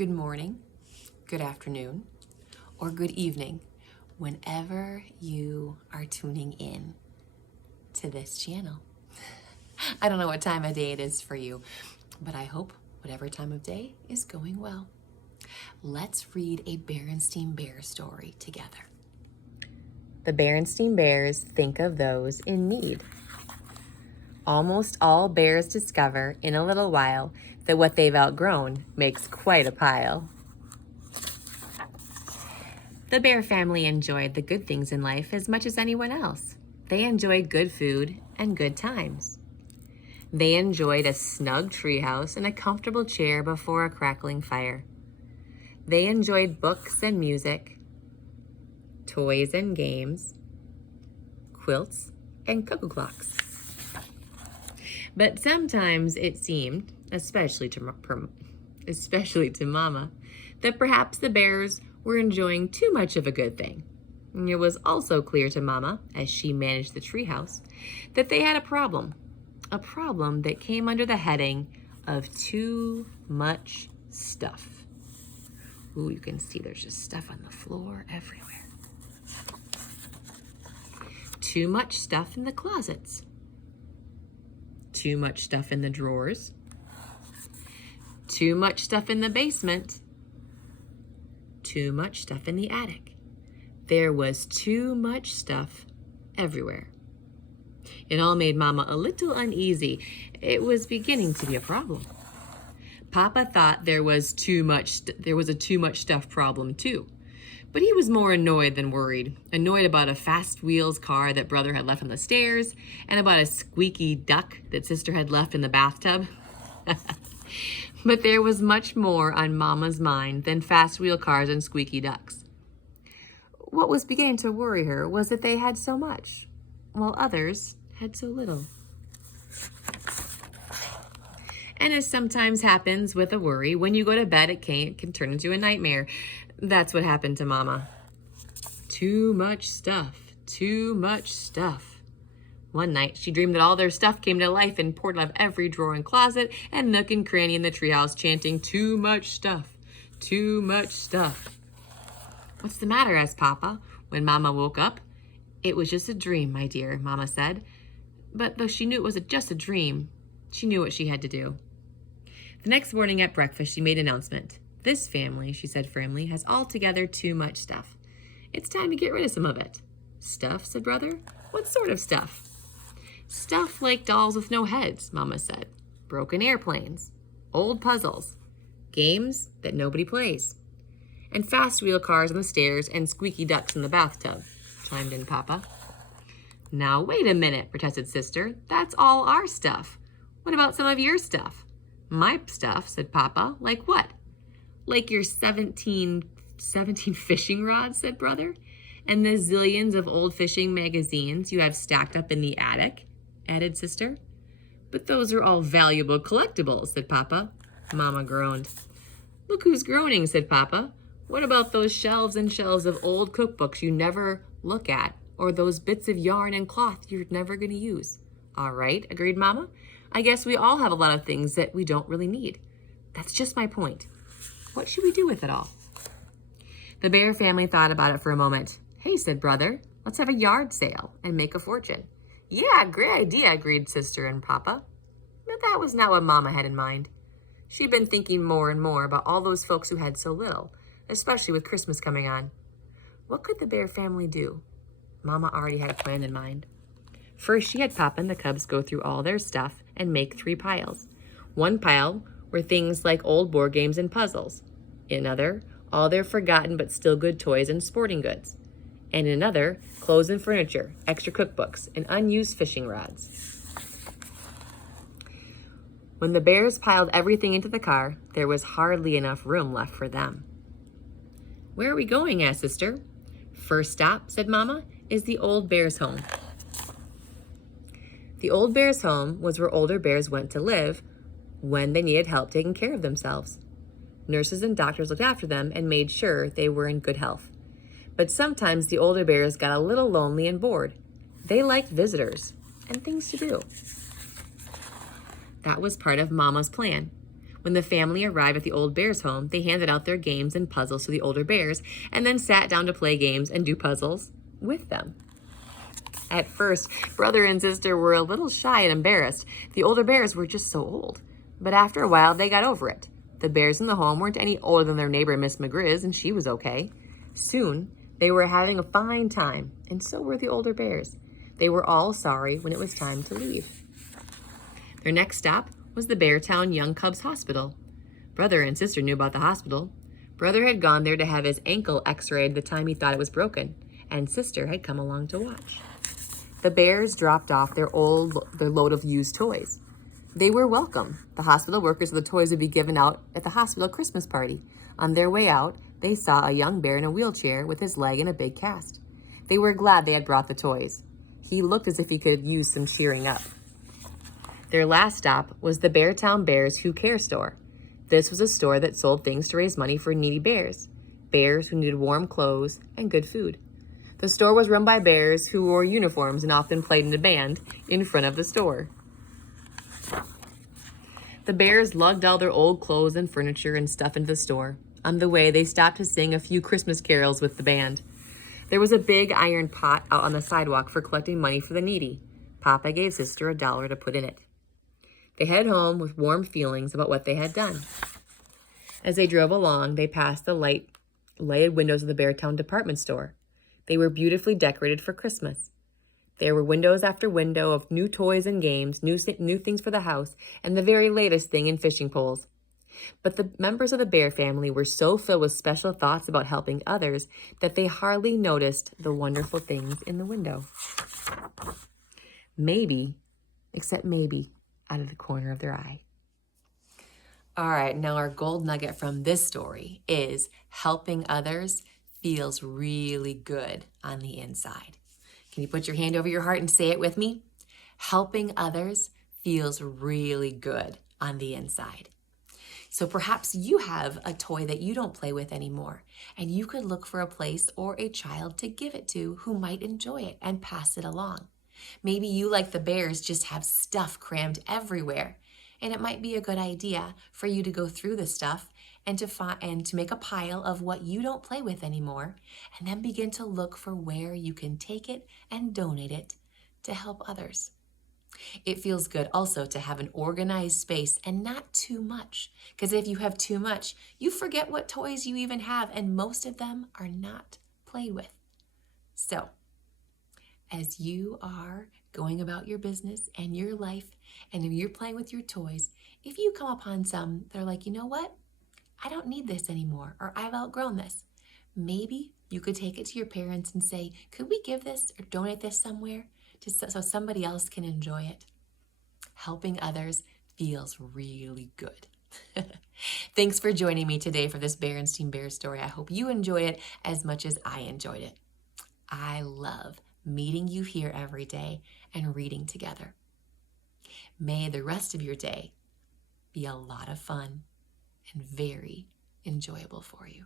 good morning, good afternoon, or good evening, whenever you are tuning in to this channel. I don't know what time of day it is for you, but I hope whatever time of day is going well. Let's read a Berenstain Bear story together. The Berenstain Bears think of those in need. Almost all bears discover in a little while that what they've outgrown makes quite a pile. The bear family enjoyed the good things in life as much as anyone else. They enjoyed good food and good times. They enjoyed a snug treehouse and a comfortable chair before a crackling fire. They enjoyed books and music, toys and games, quilts and cuckoo clocks. But sometimes it seemed, especially to Mama, that perhaps the bears were enjoying too much of a good thing. And it was also clear to Mama, as she managed the treehouse, that they had a problem that came under the heading of too much stuff. Ooh, you can see there's just stuff on the floor everywhere. Too much stuff in the closets. Too much stuff in the drawers. Too much stuff in the basement. Too much stuff in the attic. There was too much stuff everywhere. It all made Mama a little uneasy. It was beginning to be a problem. Papa thought there was a too much stuff problem too. But he was more annoyed than worried. Annoyed about a fast wheels car that brother had left on the stairs, and about a squeaky duck that sister had left in the bathtub. But there was much more on Mama's mind than fast wheel cars and squeaky ducks. What was beginning to worry her was that they had so much, while others had so little. And as sometimes happens with a worry, when you go to bed, it can turn into a nightmare. That's what happened to Mama. Too much stuff, too much stuff. One night, she dreamed that all their stuff came to life and poured out of every drawer and closet and nook and cranny in the treehouse, chanting, "Too much stuff, too much stuff." "What's the matter?" asked Papa when Mama woke up. "It was just a dream, my dear," Mama said. But though she knew it was just a dream, she knew what she had to do. The next morning at breakfast, she made an announcement. "This family," she said firmly, "has altogether too much stuff. It's time to get rid of some of it." "Stuff?" said Brother. "What sort of stuff?" "Stuff like dolls with no heads," Mama said. "Broken airplanes, old puzzles, games that nobody plays, and fast wheel cars on the stairs and squeaky ducks in the bathtub," chimed in Papa. "Now, wait a minute," protested Sister. "That's all our stuff. What about some of your stuff?" "My stuff," said Papa. "Like what?" "Like your 17 fishing rods," said Brother. "And the zillions of old fishing magazines you have stacked up in the attic," added Sister. "But those are all valuable collectibles," said Papa. Mama groaned. "Look who's groaning," said Papa. "What about those shelves and shelves of old cookbooks you never look at, or those bits of yarn and cloth you're never going to use?" "All right," agreed Mama. "I guess we all have a lot of things that we don't really need. That's just my point. What should we do with it all?" The bear family thought about it for a moment. "Hey," said Brother, "let's have a yard sale and make a fortune." "Yeah, great idea," agreed Sister and Papa. But that was not what Mama had in mind. She'd been thinking more and more about all those folks who had so little, especially with Christmas coming on. What could the bear family do? Mama already had a plan in mind. First, she had Papa and the cubs go through all their stuff and make 3 piles. One pile were things like old board games and puzzles. In another, all their forgotten but still good toys and sporting goods. And in another, clothes and furniture, extra cookbooks, and unused fishing rods. When the bears piled everything into the car, there was hardly enough room left for them. "Where are we going?" asked Sister. "First stop," said Mama, "is the old bear's home." The old bear's home was where older bears went to live when they needed help taking care of themselves. Nurses and doctors looked after them and made sure they were in good health. But sometimes the older bears got a little lonely and bored. They liked visitors and things to do. That was part of Mama's plan. When the family arrived at the old bear's home, they handed out their games and puzzles to the older bears and then sat down to play games and do puzzles with them. At first, brother and sister were a little shy and embarrassed. The older bears were just so old. But after a while, they got over it. The bears in the home weren't any older than their neighbor, Miss McGrizz, and she was okay. Soon, they were having a fine time, and so were the older bears. They were all sorry when it was time to leave. Their next stop was the Beartown Young Cubs Hospital. Brother and sister knew about the hospital. Brother had gone there to have his ankle x-rayed the time he thought it was broken, and sister had come along to watch. The bears dropped off their load of used toys. They were welcome. The hospital workers of the toys would be given out at the hospital Christmas party. On their way out, they saw a young bear in a wheelchair with his leg in a big cast. They were glad they had brought the toys. He looked as if he could use some cheering up. Their last stop was the Beartown Bears Who Care store. This was a store that sold things to raise money for needy bears who needed warm clothes and good food. The store was run by bears who wore uniforms and often played in a band in front of the store. The bears lugged all their old clothes and furniture and stuff into the store. On the way, they stopped to sing a few Christmas carols with the band. There was a big iron pot out on the sidewalk for collecting money for the needy. Papa gave sister $1 to put in it. They headed home with warm feelings about what they had done. As they drove along, they passed the lighted windows of the Beartown department store. They were beautifully decorated for Christmas. There were windows after window of new toys and games, new things for the house, and the very latest thing in fishing poles. But the members of the bear family were so filled with special thoughts about helping others that they hardly noticed the wonderful things in the window. Maybe, except maybe, out of the corner of their eye. All right, now our gold nugget from this story is helping others feels really good on the inside. Can you put your hand over your heart and say it with me? Helping others feels really good on the inside. So perhaps you have a toy that you don't play with anymore, and you could look for a place or a child to give it to who might enjoy it and pass it along. Maybe you, like the bears, just have stuff crammed everywhere, and it might be a good idea for you to go through the stuff and to make a pile of what you don't play with anymore, and then begin to look for where you can take it and donate it to help others. It feels good also to have an organized space and not too much, because if you have too much, you forget what toys you even have, and most of them are not played with. So, as you are going about your business and your life, and if you're playing with your toys, if you come upon some that are like, you know what? I don't need this anymore, or I've outgrown this. Maybe you could take it to your parents and say, could we give this or donate this somewhere so somebody else can enjoy it? Helping others feels really good. Thanks for joining me today for this Berenstain Bear story. I hope you enjoy it as much as I enjoyed it. I love meeting you here every day and reading together. May the rest of your day be a lot of fun and very enjoyable for you.